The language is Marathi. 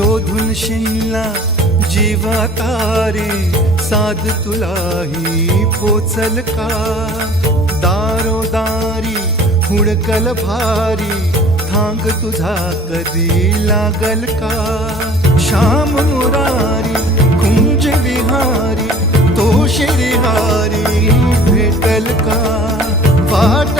शोधून शिनला जीवा तारे साध तुलाही पोचल का दारोदारी हुडकल भारी थांग तुझा कधी लागल का श्याम मुरारी कुंज विहारी तो श्रीहारी भेटल का वाट